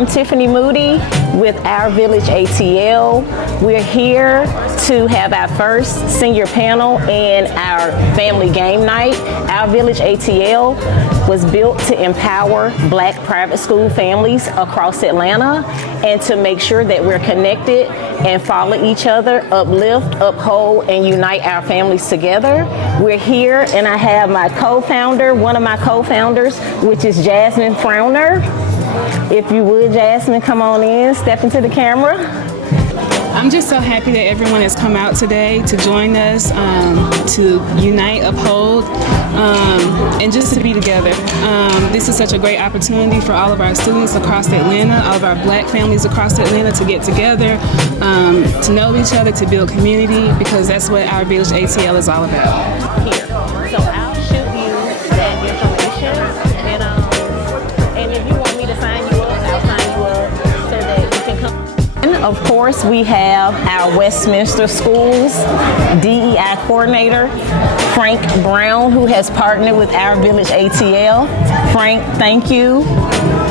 I'm Tiffany Moody with Our Village ATL. We're here to have our first senior panel and our family game night. Our Village ATL was built to empower Black private school families across Atlanta and to make sure that we're connected and follow each other, uplift, uphold, and unite our families together. We're here and I have my co-founder, one of my co-founders, which is Jasmine Frowner. If you would, Jasmine, come on in, step into the camera. I'm just so happy that everyone has come out today to join us, to unite, uphold, and just to be together. This is such a great opportunity for all of our students across Atlanta, all of our Black families across Atlanta to get together, to know each other, to build community, because that's what Our Village ATL is all about. Here. So I'll shoot you that information, and if you want me to sign you up, I'll sign you up so that you can come. Of course, we have our Westminster Schools DEI coordinator, Frank Brown, who has partnered with Our Village ATL. Frank, thank you,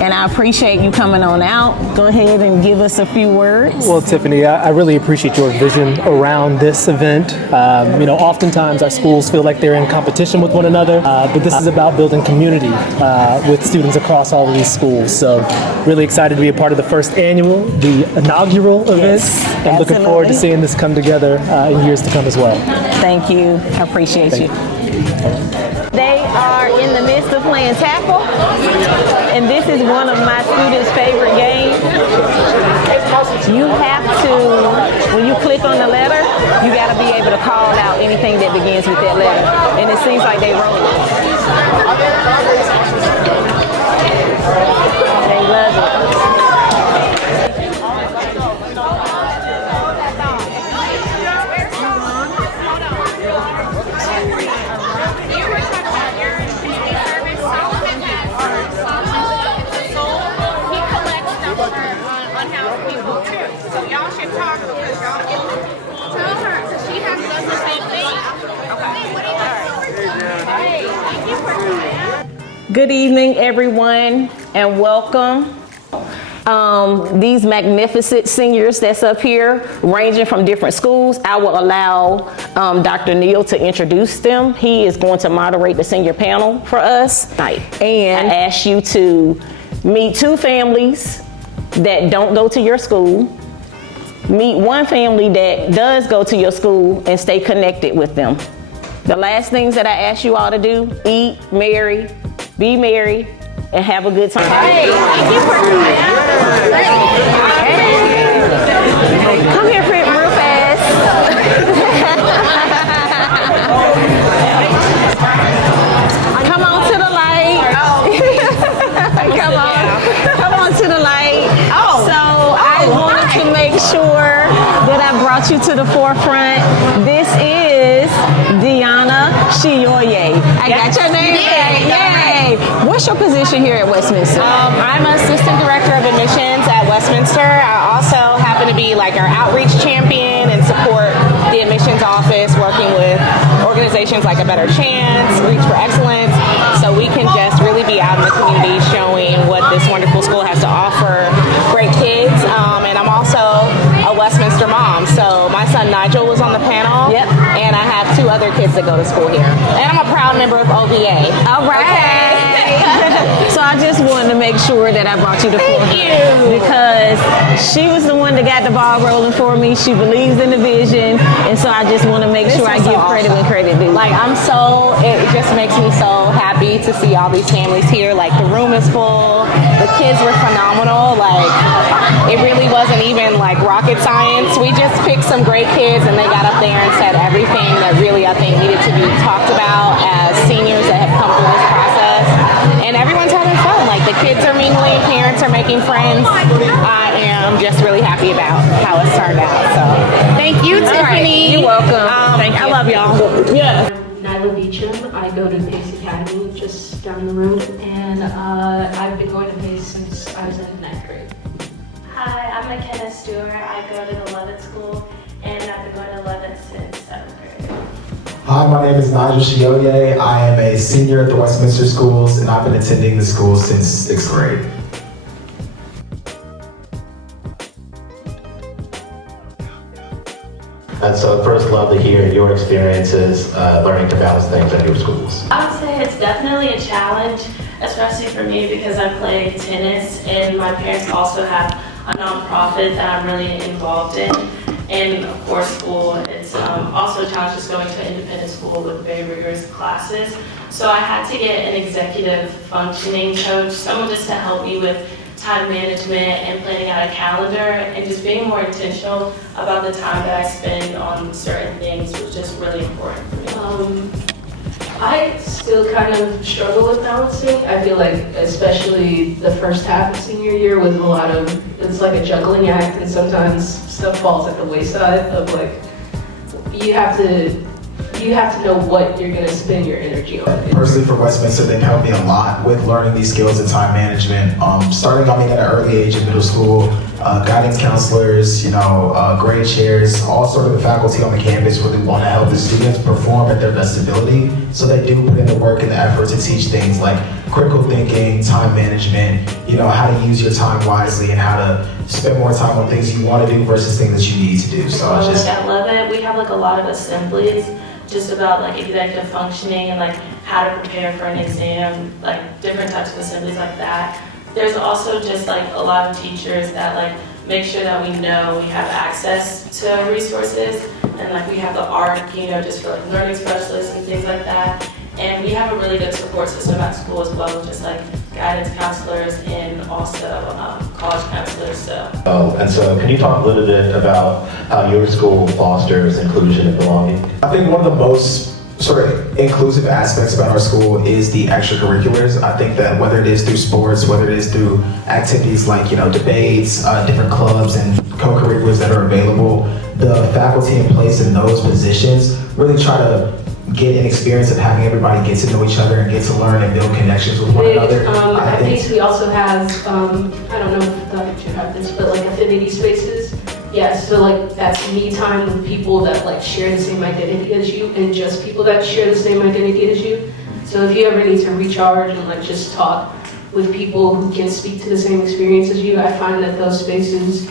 and I appreciate you coming on out. Go ahead and give us a few words. Well, Tiffany, I really appreciate your vision around this event. Oftentimes our schools feel like they're in competition with one another, but this is about building community with students across all of these schools. So really excited to be a part of the first annual, the inaugural event, Yes, and looking forward to seeing this come together in years to come as well. Thank you. I appreciate you. They are in the midst of playing tackle, and this is one of my students' favorite games. You have to, when you click on the letter, you got to be able to call out anything that begins with that letter, and it seems like they wrote it. They love it. Good evening, everyone, and welcome. These magnificent seniors that's up here, ranging from different schools, I will allow Dr. Neal to introduce them. He is going to moderate the senior panel for us. And I ask you to meet two families that don't go to your school, meet one family that does go to your school, and stay connected with them. The last things that I ask you all to do: eat, marry, be merry, and have a good time. Hey, thank you for come here, Fred, real fast. Come on to the light. Come on to the light. So I wanted to make sure that I brought you to the forefront. This is Deanna Shioye. I got your name right. Yay! What's your position here at Westminster? I'm Assistant Director of Admissions at Westminster. I also happen to be like our outreach champion and support the admissions office, working with organizations like A Better Chance, Reach for Excellence, so we can just really be out in the community showing what this wonderful school has to offer great kids. And I'm also a Westminster mom, so my son Nigel was on the panel. Yep. And I have two other kids that go to school here. And I'm a proud member of OVA. All right. Okay. So I just wanted to make sure that I brought you the forefront because she was the one that got the ball rolling for me. She believes in the vision, and so I just want to make sure I give credit when credit due. Like it just makes me so happy to see all these families here. Like the room is full. The kids were phenomenal. Like it really wasn't even like rocket science. We just picked some great kids and they got up there and said everything that really I think needed to be talked about as seniors that have come through this process. And everyone's having fun. Like the kids are mingling, parents are making friends. I am just really happy about how it's turned out. So thank you, Tiffany. You're welcome. Thank you. I love y'all. Yeah. Nyla Beecham. I go to Pace Academy just down the road, and I've been going to Pace since I was in 9th grade. Hi, I'm McKenna Stewart. I go to the Lovett School, and I've been going to Lovett since 7th grade. Hi, my name is Nigel Shioye. I am a senior at the Westminster Schools, and I've been attending the school since 6th grade. And so I'd first love to hear your experiences learning to balance things at your schools. I would say it's definitely a challenge, especially for me because I play tennis and my parents also have a nonprofit that I'm really involved in. And of course school, it's also a challenge just going to an independent school with very rigorous classes. So I had to get an executive functioning coach, someone just to help me with time management and planning out a calendar and just being more intentional about the time that I spend on certain things was just really important for me. I still kind of struggle with balancing. I feel like especially the first half of senior year with a lot of, it's like a juggling act and sometimes stuff falls at the wayside of like, you have to know what you're gonna spend your energy on. Personally for Westminster, they've helped me a lot with learning these skills and time management. Starting at an early age in middle school, guidance counselors, grade chairs, all sort of the faculty on the campus really want to help the students perform at their best ability. So they do put in the work and the effort to teach things like critical thinking, time management, how to use your time wisely and how to spend more time on things you want to do versus things that you need to do. So I just... I love it. We have like a lot of assemblies just about like executive functioning and like how to prepare for an exam, like different types of assemblies like that. There's also just like a lot of teachers that like make sure that we know we have access to resources and like we have the ARC, just for like learning specialists and things like that. And we have a really good support system at school as well, just like guidance counselors and also college counselors. And so can you talk a little bit about how your school fosters inclusion and belonging? I think one of the most sort of inclusive aspects about our school is the extracurriculars. I think that whether it is through sports, whether it is through activities like, debates, different clubs and co-curriculars that are available, the faculty in place in those positions really try to get an experience of having everybody get to know each other and get to learn and build connections with one another. At Pace we also have, I don't know if you have this, but like affinity spaces. Yes, so like that's me time with people that like share the same identity as you and just people that share the same identity as you. So if you ever need to recharge and like just talk with people who can speak to the same experience as you, I find that those spaces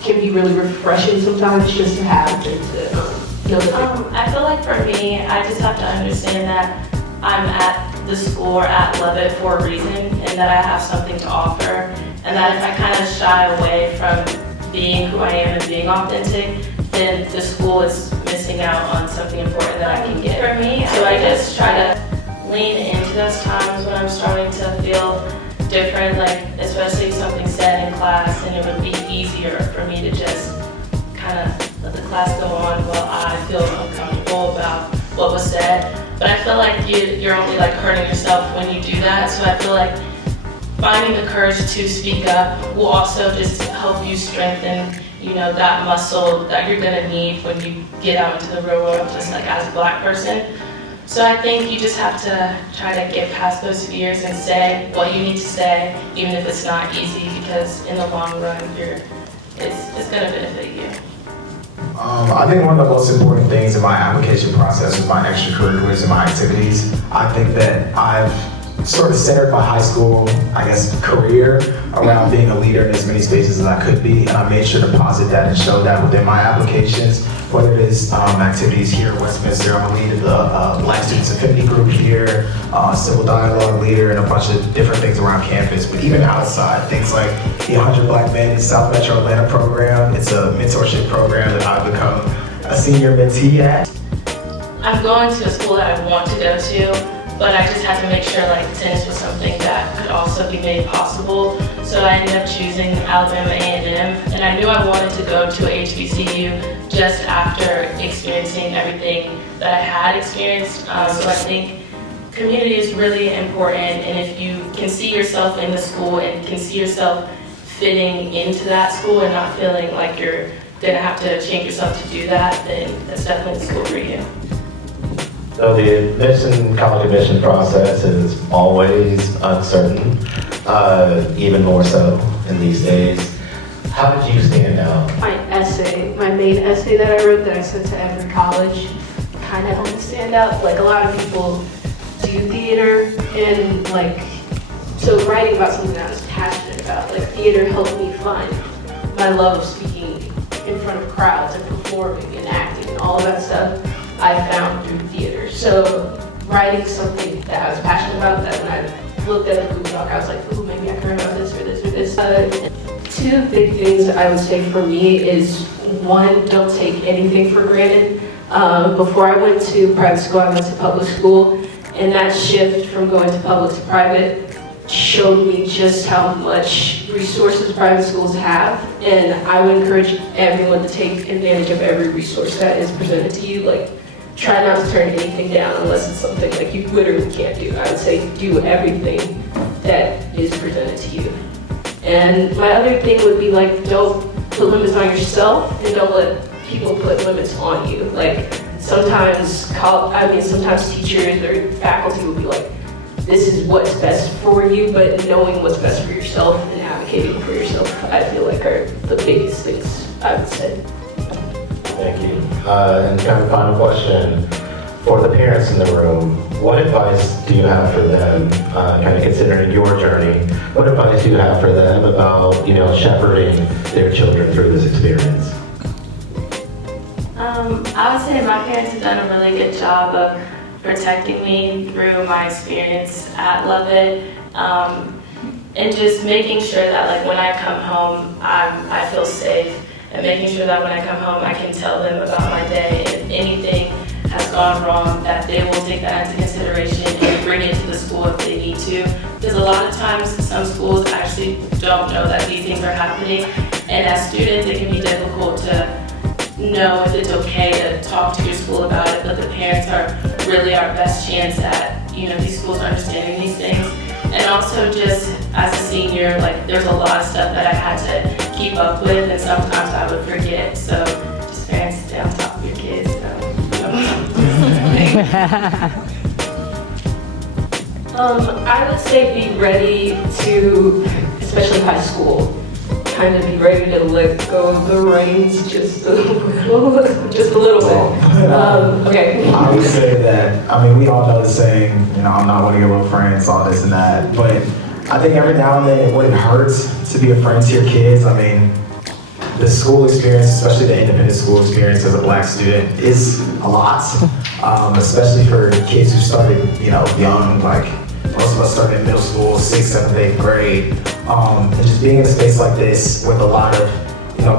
can be really refreshing sometimes just to have and to know that. I feel like for me, I just have to understand that I'm at the school or at Levitt for a reason and that I have something to offer and that if I kind of shy away from being who I am and being authentic, then the school is missing out on something important that I can get. For me, so I just try to lean into those times when I'm starting to feel different, like especially something said in class, and it would be easier for me to just kind of let the class go on while I feel uncomfortable about what was said. But I feel like you're only like hurting yourself when you do that, so I feel like finding the courage to speak up will also just help you strengthen, that muscle that you're gonna need when you get out into the real world, just like as a Black person. So I think you just have to try to get past those fears and say what you need to say, even if it's not easy, because in the long run, it's gonna benefit you. I think one of the most important things in my application process is my extracurriculars and my activities. I think that I've sort of centered my high school, career around being a leader in as many spaces as I could be, and I made sure to posit that and show that within my applications, whether it is activities here at Westminster. I'm a leader of the Black Students Affinity Group here, Civil Dialogue leader, and a bunch of different things around campus, but even outside, things like the 100 Black Men in South Metro Atlanta program. It's a mentorship program that I've become a senior mentee at. I'm going to a school that I want to go to, but I just had to make sure like tennis was something that could also be made possible. So I ended up choosing Alabama A&M, and I knew I wanted to go to a HBCU just after experiencing everything that I had experienced. So I think community is really important, and if you can see yourself in the school and can see yourself fitting into that school and not feeling like you're gonna have to change yourself to do that, then that's definitely the school for you. So the college admission process is always uncertain, even more so in these days. How did you stand out? My main essay that I wrote that I sent to every college kind of helped me stand out. Like a lot of people do theater and so writing about something that I was passionate about, like theater helped me find my love of speaking in front of crowds and performing and acting. So writing something that I was passionate about, that when I looked at a Google Doc, I was like, ooh, maybe I can write about this or this or this. Two big things I would say for me is, one, don't take anything for granted. Before I went to private school, I went to public school, and that shift from going to public to private showed me just how much resources private schools have, and I would encourage everyone to take advantage of every resource that is presented to you. Like, try not to turn anything down unless it's something like you literally can't do. I would say do everything that is presented to you. And my other thing would be like, don't put limits on yourself and don't let people put limits on you. Like sometimes sometimes teachers or faculty will be like, this is what's best for you, but knowing what's best for yourself and advocating for yourself, I feel like are the biggest things I would say. Thank you. And kind of final question, for the parents in the room, what advice do you have for them, kind of considering your journey, what advice do you have for them about, shepherding their children through this experience? I would say my parents have done a really good job of protecting me through my experience at Lovett, and just making sure that like when I come home, I feel safe, and making sure that when I come home, I can tell them about my day, and if anything has gone wrong, that they will take that into consideration and bring it to the school if they need to. Because a lot of times, some schools actually don't know that these things are happening, and as students, it can be difficult to know if it's okay to talk to your school about it, but the parents are really our best chance at, these schools understanding these things. And also just as a senior, like there's a lot of stuff that I had to keep up with, and sometimes I would forget. So just parents stay on top of your kids. I would say be ready to, especially high school, kind of be ready to let go of the reins just a little bit. Okay. I would say that, we all know the saying, I'm not one of your little friends, all this and that, but I think every now and then it wouldn't hurt to be a friend to your kids. The school experience, especially the independent school experience as a Black student, is a lot, especially for kids who started, young, like most of us started in middle school, 6th, 7th, 8th grade. And just being in a space like this with a lot of,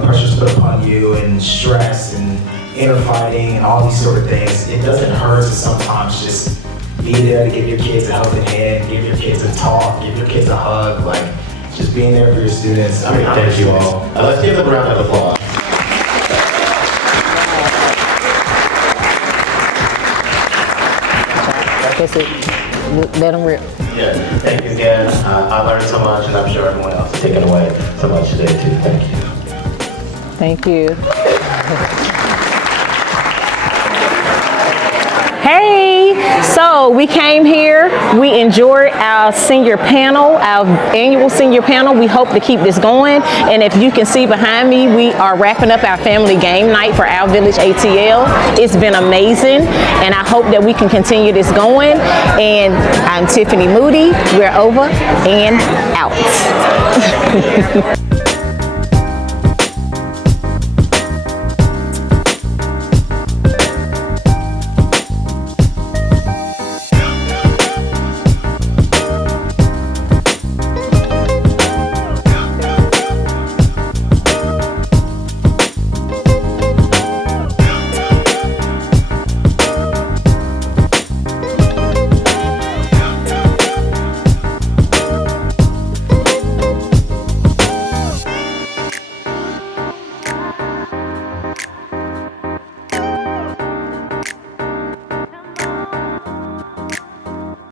pressures put upon you and stress and inner fighting and all these sort of things, it doesn't hurt to sometimes just be there to give your kids a helping hand, give your kids a talk, give your kids a hug, like just being there for your students. Thank you all. Let's give them a round of applause. That's it. Let them rip. Yeah, thank you again. I learned so much, and I'm sure everyone else has taken away so much today too. Thank you. Thank you. Hey, so we came here, we enjoyed our senior panel, our annual senior panel. We hope to keep this going. And if you can see behind me, we are wrapping up our family game night for Our Village ATL. It's been amazing, and I hope that we can continue this going. And I'm Tiffany Moody. We're over and out.